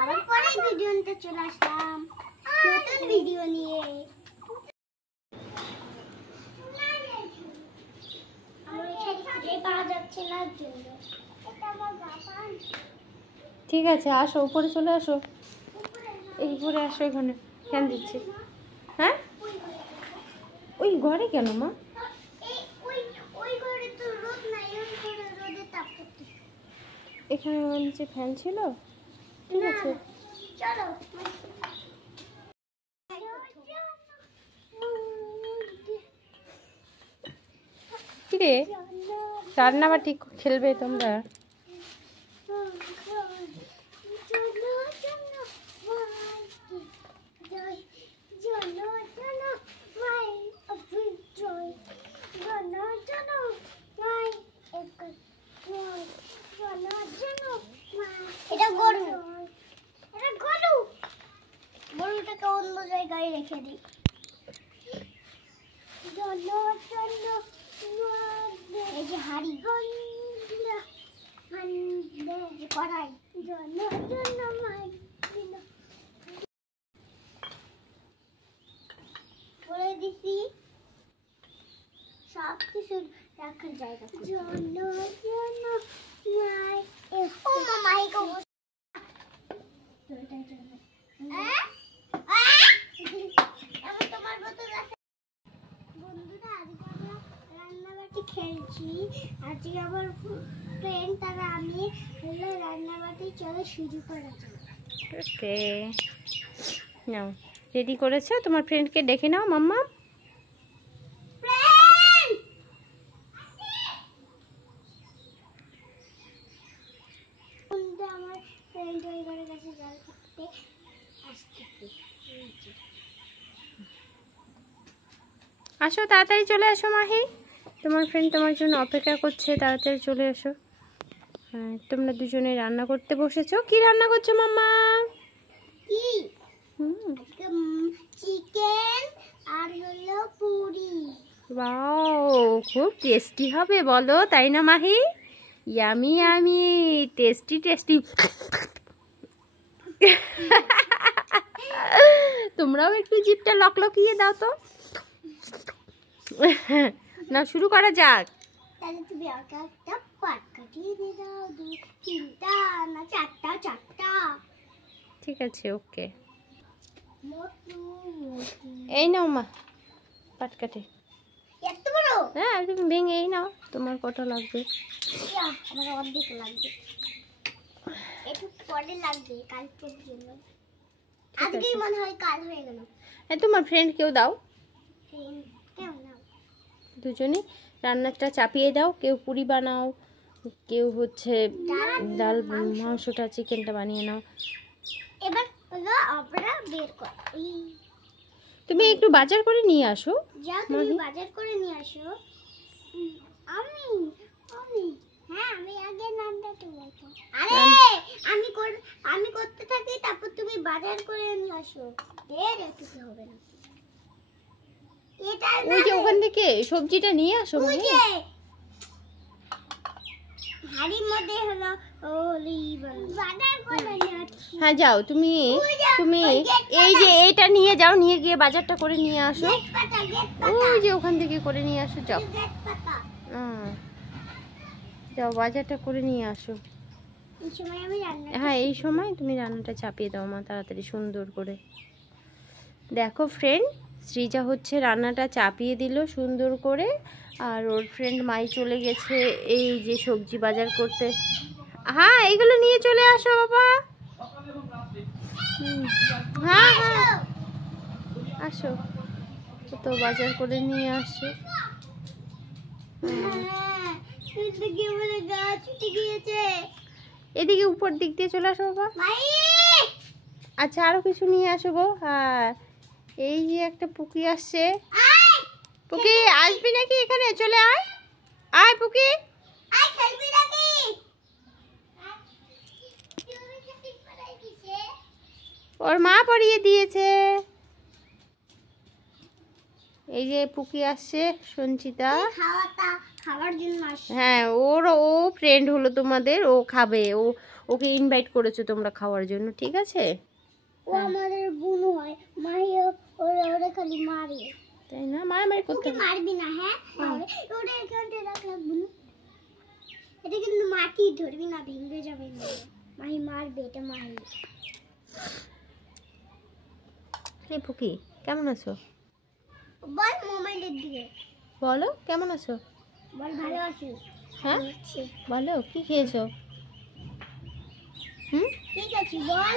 আবার পরে ভিডিও নিতে চলে আসলাম নতুন ভিডিও নিয়ে। ঠিক আছে, আসো উপরে চলে আসো, এই উপরে আসো, এখানে ফ্যান দিচ্ছি। হ্যাঁ, ওই ঘরে কেন মা? এখানে নিচে ফ্যান ছিল, ঠিক আছে। কিরে রান্না বা ঠিক খেলবে তোমরা? এটা গরু, এটা গরু, গরুটাকে অন্য জায়গায় রেখে দিই। এই যে হাড়ি, কড়াই, বলে দিছি সব কিছু রাখার জায়গা। বন্ধুরা আজকে আমরা রান্নাবাটি খেলছি। আজকে আমার ফ্রেন্ড তারা আমি হলো রান্নাবাটি চলো শুরু করা যাক। ওকে, নাও রেডি করেছো? তোমার ফ্রেন্ডকে ডেকে নাও মাম্মা। আমার ফ্রেন্ড ওই ঘরে গেছে জল খাটতে, আসতেছে। আসো তাড়াতাড়ি চলে আসো মাহি, তোমার ফ্রেন্ড তোমার জন্য অপেক্ষা করছে, তাড়াতাড়ি চলে এসো। হ্যাঁ, তোমরা দুজনে রান্না করতে বসেছো। কি রান্না করছো মাম্মা? কি? চিকেন আর হলো পুরি। ওয়াও, খুব টেস্টি হবে বলো, তাই না Mahi? Yummy yummy, tasty tasty. তোমরাও একটু জিভটা লকলকিয়ে দাও তো। না, শুরু করা যাক। তাহলে তুমি একটা পাট কাটিয়ে দিয়ে দাও, 2 3টা না 4টা। ঠিক আছে, ওকে। এই নাও মা পাট কাটে। এত বড়? হ্যাঁ, তুমি ভেঙে এই নাও, তোমার কত লাগবে? আমার অর্ধেক লাগবে, একটু পরে লাগবে, কাল পর্যন্ত। আজকেই মনে হয় কাল হয়ে গেল। হ্যাঁ, তোমার ফ্রেন্ড কেউ দাও, কেউ নাও, দুজনে রান্নাটা চাপিয়ে দাও। কেউ পুরি বানাও, কেউ হচ্ছে ডাল মাংসটা চিকেনটা বানিয়ে নাও। এবার হলো আমরা বের করি। তুমি একটু বাজার করে নিয়ে আসো। যাও তুমি বাজার করে নিয়ে আসো। আমি হ্যাঁ, আমি আগে নামটা বলতো। আরে আমি করতে থাকি, তারপর তুমি বাজার করে নিয়ে আসো। এর কিছু হবে না। এটা ওই যে ওখান থেকে সবজিটা নিয়ে আসো। ওই যে হাড়ির মধ্যে হলো বাজার করে নিয়ে আসি। হ্যাঁ যাও, তুমি এই যে এইটা নিয়ে যাও, নিয়ে গিয়ে বাজারটা করে নিয়ে আসো। ওই যে ওখান থেকে করে নিয়ে আসো, যাও। যাও বাজারটা করে নিয়ে আসো। হ্যাঁ, এই সময় তুমি রান্নাটা চাপিয়ে দাও মা, তাড়াতাড়ি সুন্দর করে। দেখো ফ্রেন্ড, সৃজা হচ্ছে রান্নাটা চাপিয়ে দিল সুন্দর করে, আর ওর ফ্রেন্ড মাই চলে গেছে এই যে সবজি বাজার করতে। হ্যাঁ, এইগুলো নিয়ে চলে আসো বাবা। হ্যাঁ হ্যাঁ, আসো, তো বাজার করে নিয়ে আসো। এদিকে উপর দিক দিয়ে চলে আসো বাবা। আচ্ছা, আরো কিছু নিয়ে আসো গো। হ্যাঁ, এই যে একটা পুকি আসছে। পুকি আসবি নাকি? এখানে চলে আয়, আয় পুকি। ওর মা পরিয়ে দিয়েছে। এই যে পুকি আসছে, সঞ্চিতা। খাবার জন্য আসে। হ্যাঁ, ও ফ্রেন্ড হলো তোমাদের, ও খাবে, ওকে ইনভাইট করেছো তোমরা খাওয়ার জন্য, ঠিক আছে? ও আমাদের বুনু হয়, মাহি ওরা খালি মারে। তাই না? মারামারি করতে তোকে মারবি না, হ্যাঁ? ওটা এখানটা রাখলে বুনু। এটা কিন্তু মাটি ধরবি না, ভেঙে যাবে না। মাহি মারবে, এটা মাহি। এই পুকি, কেমন আছো? বল মোবাইলের দিকে। বলো কেমন আছো? বল ভালো আছি। হ্যাঁ বলো, কি খেয়েছো? ঠিক আছে বল।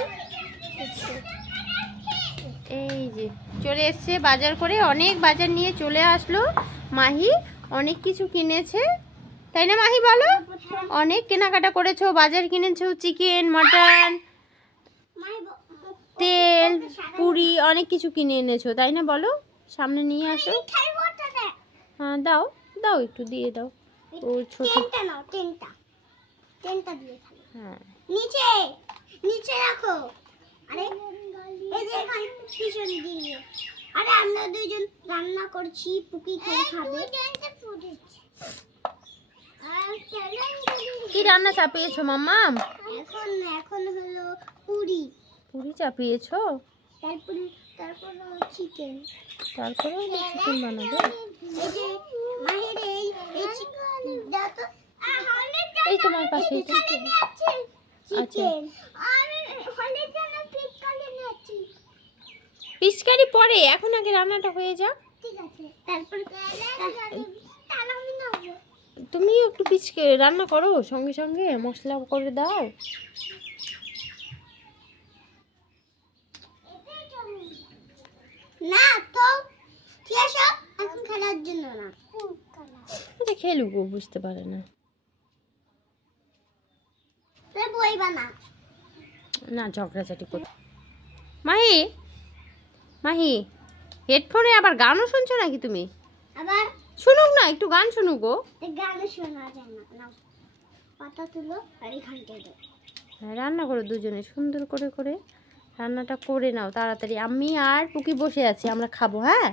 এই যে চলে এসছে বাজার করে, অনেক বাজার নিয়ে চলে আসলো মাহি, অনেক কিছু কিনেছে, তাই না মাহি? বলো, অনেক কেনাকাটা করেছো, বাজার কিনেছো, চিকেন, মাটন, তেল, পুরি, অনেক কিছু কিনে এনেছো, তাই না? বলো, সামনে নিয়ে আসো। হ্যাঁ দাও দাও, একটু দিয়ে দাও। ও ছোট, টেনটা দিয়ে খাও। হ্যাঁ নিচে নিচে রাখো। আরে এই যে এখানে পিছন দিয়ে। আরে আমরা দুইজন রান্না করছি, পুকি খেয়ে খাবে। কি রান্না চাপিয়েছো মাম্মা? এখন হলো পুরি। পুরি চাপিয়েছো? তারপর চিকেন। তারপরে চিকেন বানাবে? এই যে মাহির এই চিকেন দাও তো। এই তোমার পাশে চিকেন আর হলে জন্য পিচকারি নিয়েছি। পিচকারি পরে, এখন আগে রান্নাটা হয়ে যাক। ঠিক আছে, তারপর আমি নাও। তুমি একটু রান্না করো, সঙ্গে সঙ্গে মশলা করে দাও। না তো কি আসো, এখন খেলার জন্য না। এটা খেলুক, ও বুঝতে পারে না। তুই বই বানা না, ঝগড়াঝাটি কর। মাহি, মাহি, হেডফোনে আবার গানও শুনছো নাকি তুমি? আবার শুনুক না, একটু গান শুনুক গো। গান শোনা যায় না। নাও পাতা তুলো আর এখানটায় দাও। হ্যাঁ, রান্না করো দুজনে সুন্দর করে করে, রান্নাটা করে নাও তাড়াতাড়ি। আমি আর পুকি বসে আছি, আমরা খাবো। হ্যাঁ,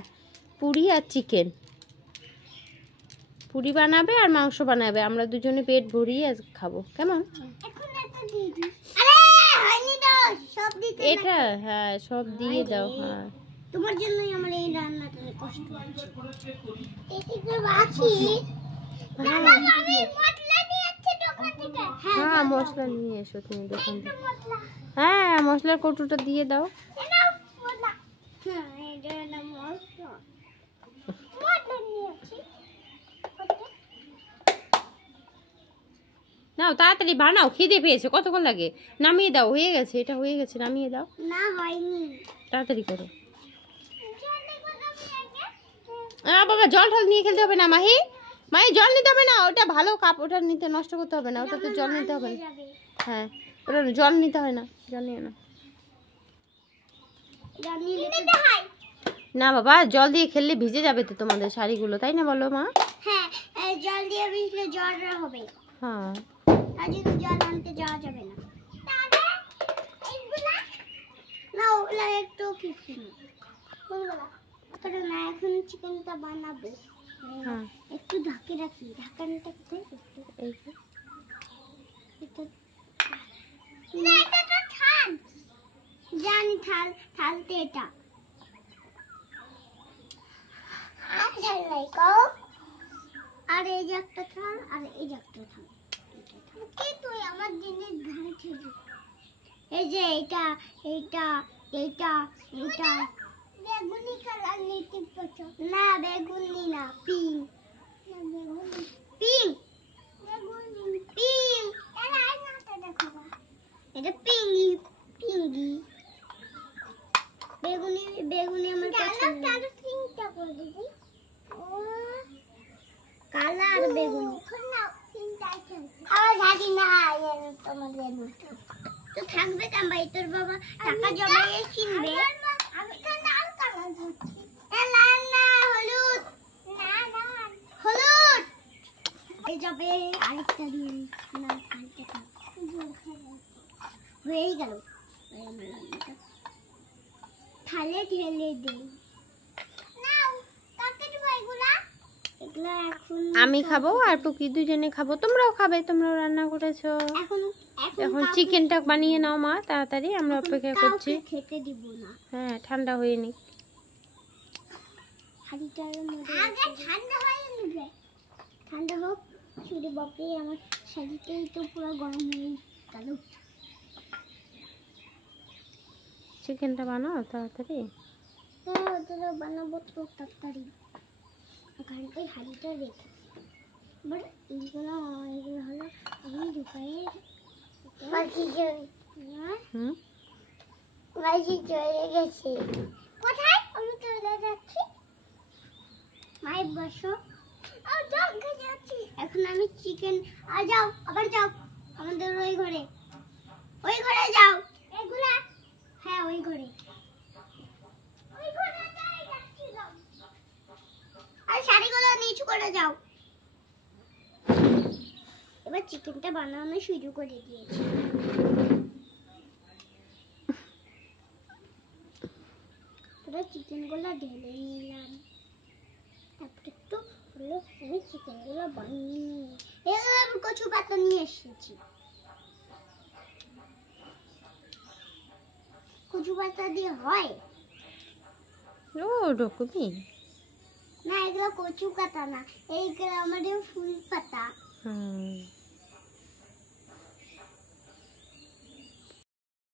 পুরি আর চিকেন, পুরি বানাবে আর মাংস বানাবে, আমরা দুজনে পেট ভরিয়ে আজ খাবো, কেমন? এখন এটা দিয়ে দিই। আরে হয়নি দাও, সব দিতে না। এটা হ্যাঁ, সব দিয়ে দাও। হ্যাঁ, তোমার জন্যই আমার এই রান্নাটা কষ্ট হচ্ছে। এদিকে বাকি দাদা আমি মশলা নিয়ে আসছি দোকান থেকে। হ্যাঁ মশলা নিয়ে এসো তুমি দোকান থেকে। হ্যাঁ, মশলার কৌটোটা দিয়ে দাও। এনাও মশলা। হ্যাঁ, এটা না মশলা। মশলা নিয়ে আসছি। নাও তাড়াতাড়ি বানাও, খিদে পেয়েছে, কতক্ষণ লাগে? নামিয়ে দাও, হয়ে গেছে, এটা হয়ে গেছে, নামিয়ে দাও, না হয়নি। তাড়াতাড়ি করো। বাবা, জল টল নিয়ে খেলতে হবে না মাহি, মাহি জল নিতে হবে না, ওটা ভালো কাপ, ওটা নিতে নষ্ট করতে হবে না, ওটাতে জল নিতে হবে না। হ্যাঁ, ওটা জল নিতে হয় না, জল নিয়ে না। না বাবা, জল দিয়ে খেললে ভিজে যাবে তো তোমাদের শাড়িগুলো, তাই না? বলো মা। হ্যাঁ, জল দিয়ে ভিজলে জ্বর হবে। হ্যাঁ, তার জন্য জল আনতে যাওয়া যাবে না। না ওগুলা একটু কিছু না, না এখন চিকেনটা বানাবো। হ্যাঁ, একটু ঢাকে রাখি, ঢাকানটা কোথায়? এই যে না এটা তো থাল, জানি থালতে এটা। আর এই যে একটা থাল, আর এই যে একটা থাল। কি তুই আমার জিনিস ধারে ঠেলি? এই যে এটা এইটা এইটা এইটা বেগুনি কালার নিতে পারছো না? বেগুনি না, পিঙ্ক। পিঙ্ক বেগুনি পিঙ্ক। এরা আয়নাটা দেখো, এটা পিঙ্কি পিঙ্কি। বেগুনি বেগুনি আমার পছন্দ। কালার পিঙ্কটা করে দিবি। ও কালার বেগুনি না, পিঙ্কটা আছে। আবার জানি না তোমাদের মতো তো থাকবে কামাই। তোর বাবা টাকা জমিয়ে কিনবে। আমি তো লাল কালার করছি। এ লাল না, হলুদ। না না হলুদ। এই যাবে আরেকটা দিয়ে না, আরেকটা হয়ে গেল। থালে ঢেলে দিই। নাও কাকে দেবো এগুলা? এগুলো এখন আমি খাবো আর পুকি দুজনে খাবো, তোমরাও খাবে, তোমরাও রান্না করেছো। এখন এখন চিকেনটা বানিয়ে নাও মা তাড়াতাড়ি, আমরা অপেক্ষা করছি। খেতে দিব না। হ্যাঁ ঠান্ডা হয়ে নি। হাঁড়িটার মধ্যে আগে ঠান্ডা হয়ে নেবে, ঠান্ডা হোক। শুধু বাপরে আমার শাড়িটাই তো পুরো গরম হয়ে গেল। চিকেনটা বানাও তাড়াতাড়ি। হ্যাঁ ওটা বানাবো তো তাড়াতাড়ি। ওখানটাই হাঁড়িটা রেখে বাট এইগুলো হলো আমি দোকানে পাখি চলে গেছে। কোথায়? আমি চলে যাচ্ছি। মায়ের বসো। এখন আমি চিকেন। আর যাও, আবার যাও আমাদের ওই ঘরে, ওই ঘরে যাও। এগুলা হ্যাঁ ওই ঘরে, ওই ঘরে যাচ্ছি। আর শাড়িগুলো নিচু করে যাও। এবার চিকেনটা বানানো শুরু করে দিয়েছি। পুরো চিকেনগুলো ঢেলে নিলাম। তারপর একটু হলো আমি চিকেনগুলো বানিয়ে নিই। এগুলো আমি কচু পাতা নিয়ে এসেছি। কচু পাতা দিয়ে হয় ও রকমই না, এগুলো কচু পাতা না, এইগুলো আমাদের ফুল পাতা।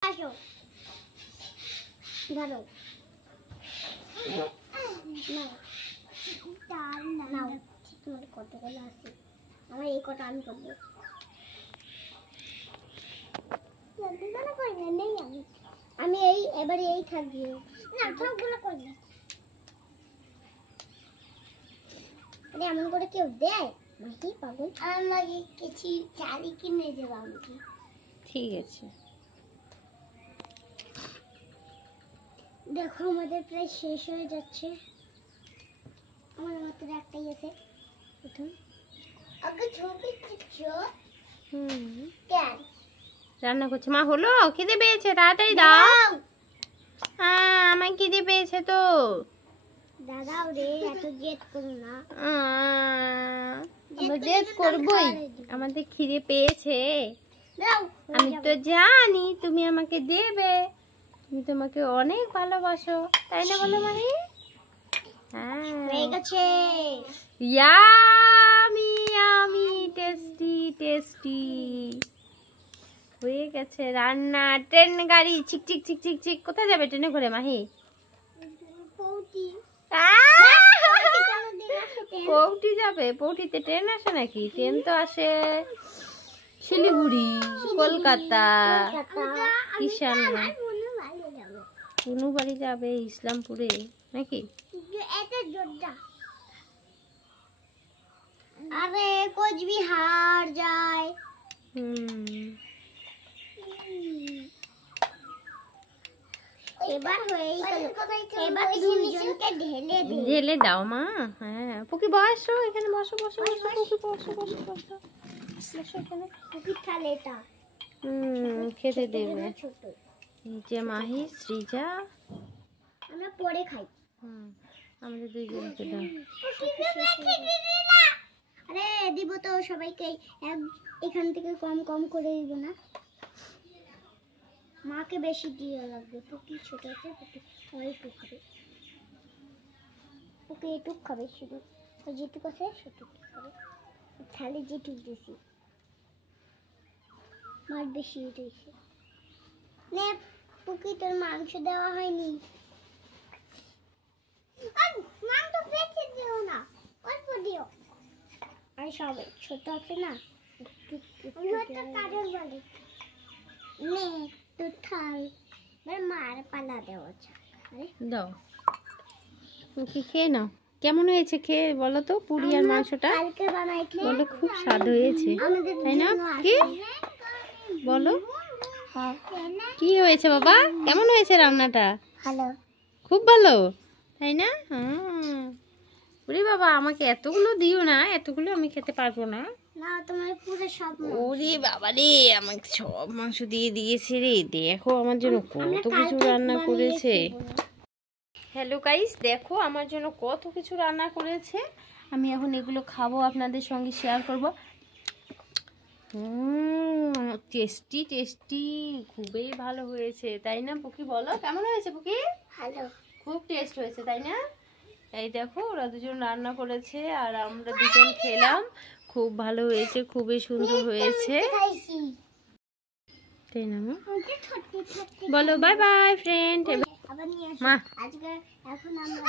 আসো ধরো। নাও তোমার কতগুলো আছে, আমার এই কটা আমি করবো। নেই আমি এই এবারে এই থাকবি না, সবগুলো করবি। এমন করে কেউ দেয় নাকি পাগল? আমার লাগে কিছু চালি কিনে দেবো আমাকে। ঠিক আছে দেখো আমাদের প্রায় শেষ হয়ে যাচ্ছে। আমার মাত্র একটাই আছে। প্রথম আগে ছবি দিচ্ছো কেন? রান্না করছে মা। হলো খিদে পেয়েছে, তাড়াতাড়ি দাও। আমার খিদে পেয়েছে তো। দাদাও রে, এত জেদ করো না। আমরা জেদ করবই, আমাদের খিদে পেয়েছে। দাও আমি তো জানি তুমি আমাকে দেবে, তুমি তোমাকে অনেক ভালোবাসো, তাই না বলো মাহি? হ্যাঁ হয়ে গেছে। ইয়ামি ইয়ামি টেস্টি টেস্টি হয়ে গেছে রান্না। ট্রেন গাড়ি চিক চিক চিক চিক চিক। কোথায় যাবে ট্রেনে করে মাহি? পৌটি। পৌটি যাবে? পৌটিতে ট্রেন আসে নাকি? ট্রেন তো আসে শিলিগুড়ি, কলকাতা, কিষান, কুনু বাড়ি যাবে ইসলামপুরে নাকি? আরে কোচবিহার যায়। এবার হয়ে গেল। এবার দুইজনকে ঢেলে দে। ঢেলে দাও মা। হ্যাঁ পুকি বসো এখানে, বসো বসো বসো পুকি, বসো বসো বসো বসো এখানে। পুকির থালে এটা খেতে দেবে। ছোট নিচে মাহি, সৃজা, আমরা পরে খাই। আমাদের দুইজনকে দাও। আরে দিব তো সবাইকে, এখান থেকে কম কম করে দিব না, মাকে বেশি দিয়ে লাগবে। পুকি ছোট আছে, পুকি অল্প খাবে, পুকি এটুক খাবে, শুধু ওই যেটুক আছে সেটুক খাবে। থালি যেটুক দিয়েছি মার বেশি উঠেছে। নে পুকি তোর মাংস দেওয়া হয়নি। মাংস বেশি দিও না, অল্প দিও। আর সবাই ছোট আছে না, কাজল বলে নে তো থাল মার পালা দেওয়া যাক। দাও পুকি খেয়ে নাও। কেমন হয়েছে খেয়ে বলো তো পুরি আর মাংসটা? কালকে বানাইছি বলো খুব স্বাদ হয়েছে তাই না? কি বলো কি হয়েছে বাবা? কেমন হয়েছে রান্নাটা? ভালো, খুব ভালো তাই না? ওরে বাবা আমাকে এতগুলো দিও না, এতগুলো আমি খেতে পারবো না। না তোমার পুরো সব। ওরে বাবা রে, আমাকে সব মাংস দিয়ে দিয়েছে রে। দেখো আমার জন্য কত কিছু রান্না করেছে। হ্যালো গাইস, দেখো আমার জন্য কত কিছু রান্না করেছে। আমি এখন এগুলো খাবো, আপনাদের সঙ্গে শেয়ার করবো। টেস্টি টেস্টি, খুবই ভালো হয়েছে তাই না পুকি? বলো কেমন হয়েছে পুকি? ভালো, খুব টেস্ট হয়েছে তাই না? এই দেখো ওরা দুজন রান্না করেছে আর আমরা দুজন খেলাম। খুব ভালো হয়েছে, খুবই সুন্দর হয়েছে খাইছি। তাই না মা? আমাকে ছোট্ট ছোট্ট বলো বাই বাই ফ্রেন্ড। আবার নিয়ে আসো। মা আজকে এখন আমরা